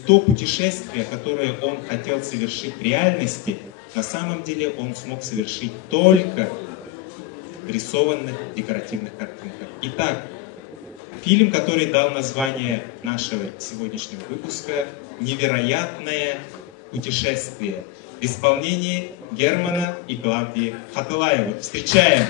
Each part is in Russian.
есть то путешествие, которое он хотел совершить в реальности, на самом деле он смог совершить только в рисованных декоративных картинках. Итак, фильм, который дал название нашего сегодняшнего выпуска «Невероятное путешествие» в исполнении Германа и Клавдии Хатылаевых. Встречаем!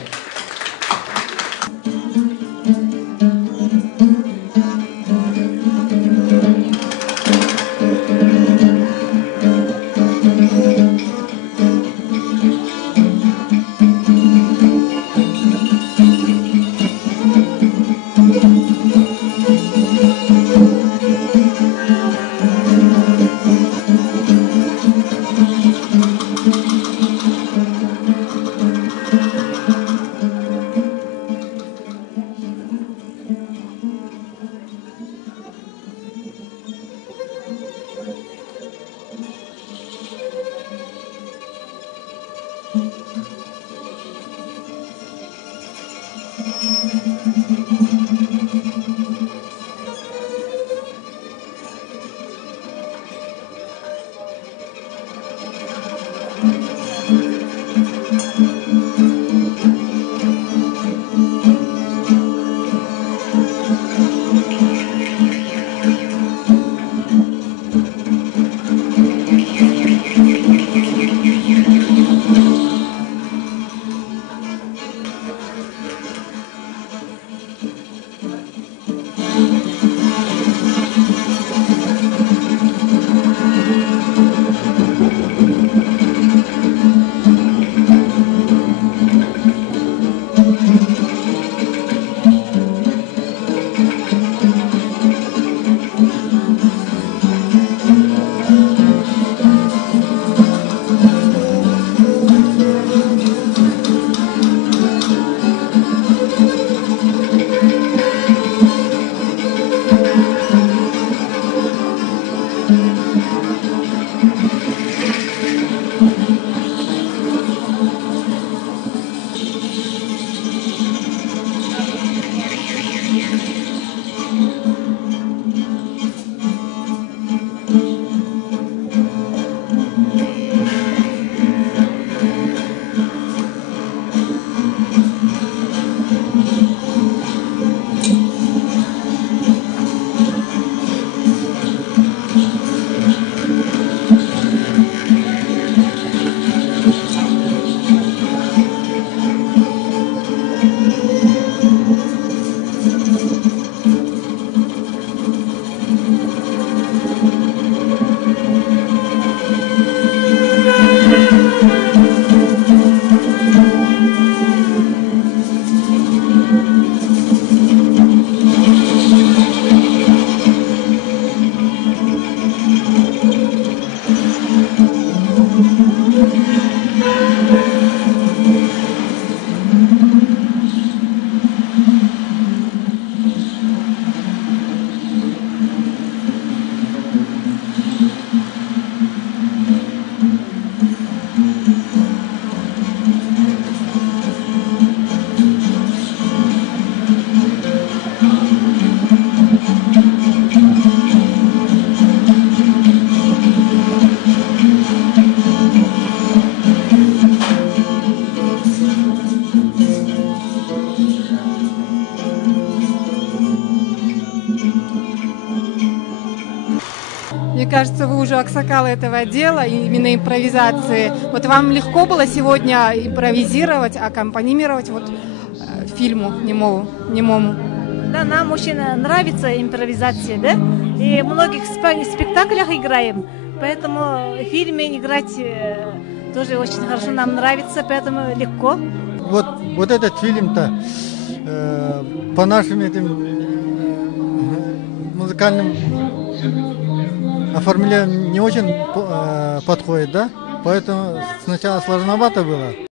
Мне кажется, вы уже аксакалы этого дела, именно импровизации. Вот вам легко было сегодня импровизировать, аккомпанимировать фильму немому? Да, нам очень нравится импровизация, да? И в многих спектаклях играем, поэтому в фильме играть тоже очень хорошо нам нравится, поэтому легко. Вот этот фильм-то по нашим этим музыкальным оформлениям не очень подходит, да? Поэтому сначала сложновато было.